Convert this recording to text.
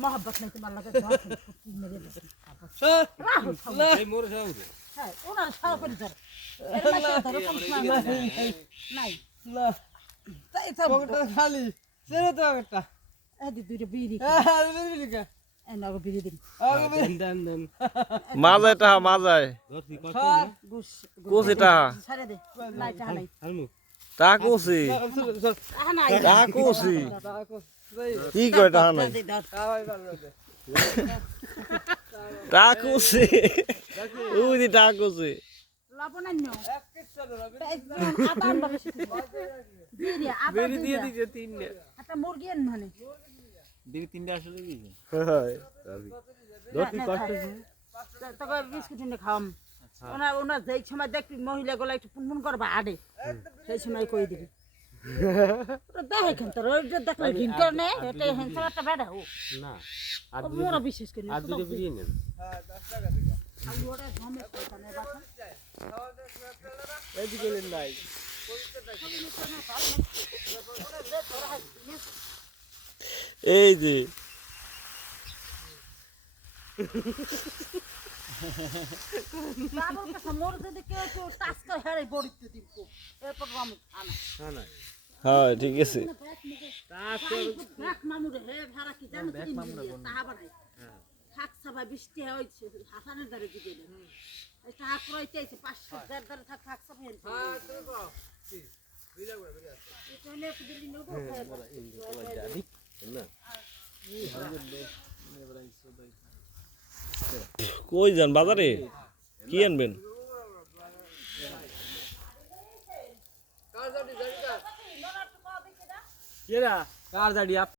मोहब्बत नहीं तुम्हारे लगे খালি সেরে তো একটা বিড়ি মাজায় টাহা মাজায় কোসি টাহা তা কোসি তা কোসি কি কয় টাহা নাই টা কোসি ওই দি টা কোসি যেই সময় দেখবি মহিলা গুলা একটু পুনপুন করবা আডে সেই সময় কই দিবি দেখে কেন তোর দেখলে ঘিন করে নে এটা হ্যান্ডসাম একটা বেড়া ও না আর মোরা বিশেষ করে আর দুটো বিরিয়ে নেন আমি ওটা ধমে খানে বাসা এদিকে নাই এই যে বাবুর কাছে মোর যদি কেউ কেউ টাচ করে হেরে বড়ি তো দিব এরপর আমি খানা হ্যাঁ ঠিক আছে ব্যাক মামুরে হে ভাড়া কি জানো কি তাহা বানাই থাক সবাই বৃষ্টি হইছে হাসানের দারে দিবে এই টাকা করাইতেছে 500 দার দারে থাক থাক সব হেন হ্যাঁ তুমি কও কি বিলা করে বিলা এটা হলে দিলি নবো না কই যান বাজারে কি আনবেন কার জাডি